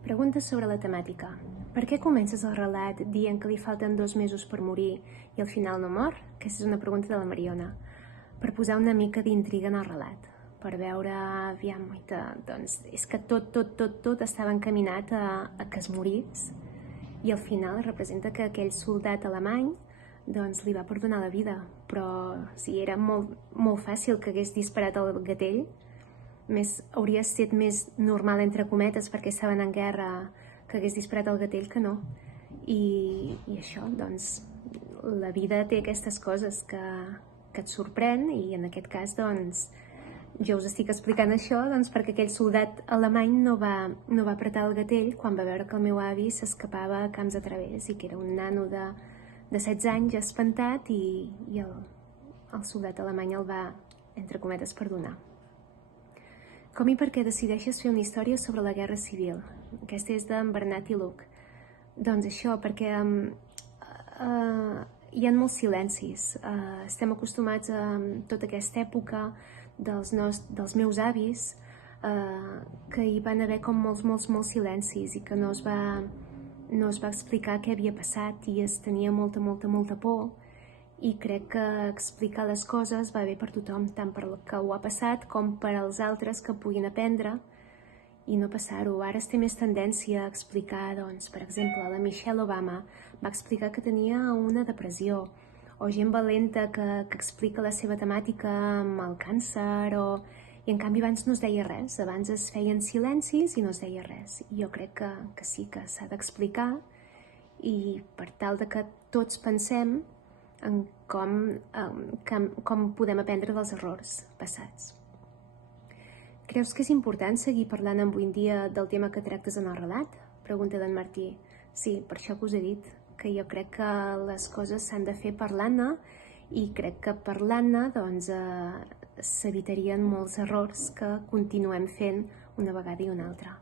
Preguntes sobre la temàtica. Per què comences el relat dient que li falten 2 mesos per morir i al final no mor? Aquesta és una pregunta de la Mariona. Per posar una mica d'intriga en el relat. Per veure, aviam, doncs és que tot estava encaminat a que es morís i al final representa que aquell soldat alemany doncs li va perdonar la vida, però sí, era molt fàcil que hagués disparat el gatell. Hauria estat més normal, entre cometes, perquè estaven en guerra, que hagués disparat el gatell que no. I això, doncs, la vida té aquestes coses que et sorprèn i en aquest cas, doncs, jo us estic explicant això perquè aquell soldat alemany no va apretar el gatell quan va veure que el meu avi s'escapava a camps a través i que era un nano de 16 anys espantat i el soldat alemany el va, entre cometes, perdonar. Com i per què decideixes fer una història sobre la Guerra Civil? Aquesta és d'en Bernat i Luc. Doncs això, perquè hi ha molts silencis. Estem acostumats a tota aquesta època dels meus avis, que hi van haver com molts silencis i que no es va explicar què havia passat i es tenia molta por. I crec que explicar les coses va bé per tothom, tant per que ho ha passat com per als altres que puguin aprendre i no passar-ho. Ara es té més tendència a explicar, doncs, per exemple, la Michelle Obama va explicar que tenia una depressió, o gent valenta que explica la seva temàtica amb el càncer, i en canvi abans no es deia res, abans es feien silencis i no es deia res. I jo crec que sí, que s'ha d'explicar i per tal de que tots pensem en com podem aprendre dels errors passats. Creus que és important seguir parlant avui en dia del tema que tractes en el relat? Pregunta d'en Martí. Sí, per això que us he dit, que jo crec que les coses s'han de fer parlant-ne i crec que parlant-ne doncs s'evitarien molts errors que continuem fent una vegada i una altra.